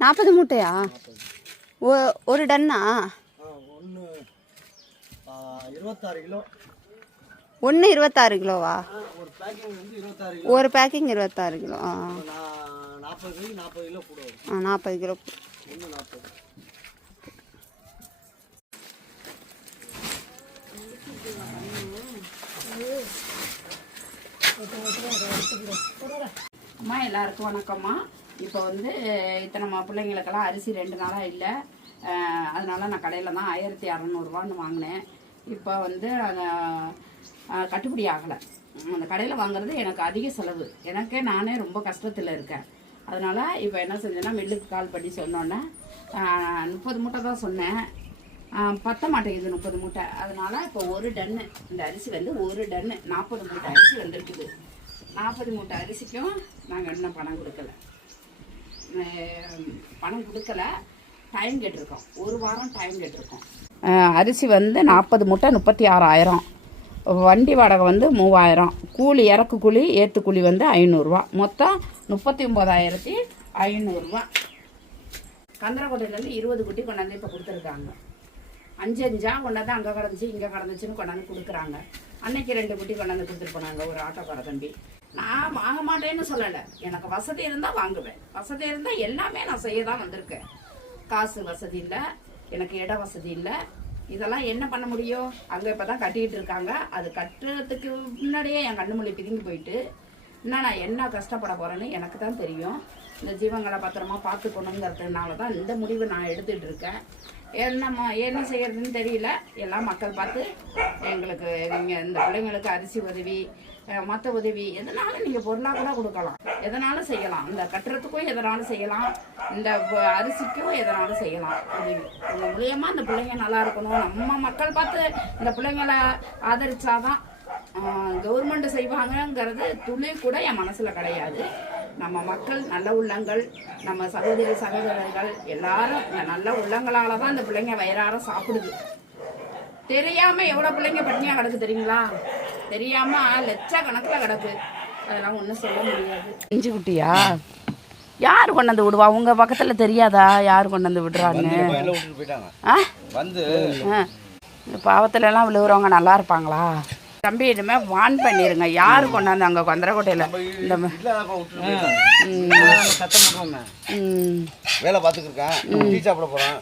40 மூட்டையா? ஒரு டன்னா? 26 கிலோ. ஒன்று 26 கிலோவா? ஒரு பேக்கிங் 26 கிலோ. ஒரு பேக்கிங் 26 கிலோ. 40 கிலோ கூட வரும். 40 கிலோ. 40. அம்மா எல்லாருக்கும் வணக்கம்மா. இப்போ வந்து இத்தனை பிள்ளைங்களுக்கெல்லாம் அரிசி 2 நாளாக இல்லை, அதனால நான் கடையில் தான் 1600 வாங்கினேன். இப்போ வந்து கட்டுப்படி ஆகலை. அந்த கடையில் வாங்குறது எனக்கு அதிக செலவு, எனக்கே நானே ரொம்ப கஷ்டத்தில் இருக்கேன். அதனால் இப்போ என்ன செஞ்சேன்னா மில்லுக்கு கால் பண்ணி சொன்னோன்னே 30 மூட்டை தான் சொன்னேன், பத்த மாட்டேங்குது 30 மூட்டை. அதனால் இப்போ ஒரு டன்னு இந்த அரிசி வந்து ஒரு டன்னு 40 மூட்டை அரிசி வந்துருக்குது. 40 மூட்டை அரிசிக்கும் நாங்கள் இன்னும் பணம் கொடுக்கல, டைம் கேட்டிருக்கோம். ஒரு வாரம் டைம் கேட்டிருக்கோம். அரிசி வந்து 40 மூட்டை 36,000, வண்டி வாடகை வந்து 3000, கூலி இறக்கு கூலி ஏற்று கூலி வந்து 500 மொத்தம் 39,500. கந்தரக்கோட்டையிலேருந்து 20 குட்டி கொண்டாந்து இப்போ கொடுத்துருக்காங்க. 5 கொண்டாந்து அங்கே கிடந்துச்சு இங்கே கிடந்துச்சுன்னு கொண்டாந்து கொடுக்குறாங்க. அன்னைக்கு 2 குட்டி கொண்டாந்து கொடுத்துட்டு போனாங்க ஒரு ஆட்டோக்கார தம்பி. நான் வாங்க மாட்டேன்னு சொல்லலை, எனக்கு வசதி இருந்தால் வாங்குவேன். வசதி இருந்தால் எல்லாமே நான் செய்ய தான் வந்திருக்கேன். காசு வசதி இல்லை, எனக்கு இட வசதி இல்லை, இதெல்லாம் என்ன பண்ண முடியும்? அங்கே இப்போ தான் கட்டிக்கிட்டு இருக்காங்க. அது கட்டுறதுக்கு முன்னாடியே என் கண்ணுமொழி பிதுங்கி போயிட்டு இன்னும் நான் என்ன கஷ்டப்பட போகிறேன்னு எனக்கு தான் தெரியும். இந்த ஜீவங்களை பத்திரமா பார்த்துக்கணுங்கிறதுனால தான் இந்த முடிவு நான் எடுத்துகிட்டு இருக்கேன். என்ன செய்யறதுன்னு தெரியல. எல்லாம் மக்கள் பார்த்து எங்களுக்கு நீங்கள் இந்த பிள்ளைங்களுக்கு அரிசி உதவி மற்ற உதவி எதனாலும் நீங்கள் பொருளாக கூட கொடுக்கலாம், எதனாலும் செய்யலாம். இந்த கட்டுறதுக்கும் எதனாலும் செய்யலாம், இந்த அரிசிக்கும் எதனாலும் செய்யலாம் உதவி. உங்கள் மூலியமாக இந்த பிள்ளைங்க நல்லா இருக்கணும். நம்ம மக்கள் பார்த்து இந்த பிள்ளைங்களை ஆதரிச்சாதான் கவர்மெண்ட் செய்வாங்கங்கிறது துளி கூட என் மனசில் கிடையாது. நம்ம மக்கள் நல்ல உள்ளங்கள், நம்ம சகோதரி சகோதரர்கள் எல்லாரும் இந்த நல்ல உள்ளங்களால் தான் இந்த பிள்ளைங்க வயிறார சாப்பிடுது. தெரியாமல் எவ்வளோ பிள்ளைங்க பட்டினியாக கிடக்கு தெரியுங்களா? தெரியாமல் லட்சக்கணக்கில் கிடக்கு. அதெல்லாம் ஒன்றும் சொல்ல முடியாது. 5 குட்டியா? யார் கொண்டாந்து விடுவா? உங்கள் பக்கத்தில் தெரியாதா யார் கொண்டாந்து விடுறான்னு? இந்த பாவத்துலலாம் விழுவுறவங்க நல்லா இருப்பாங்களா? தம்பி இனிமேல் வான் பண்ணிடுங்க. யார் கொண்டாந்து அங்கே கந்தரக்கோட்டையில் இந்த வேலை பார்த்துக்கிருக்கேன், டீ சாப்பிட போகிறேன்.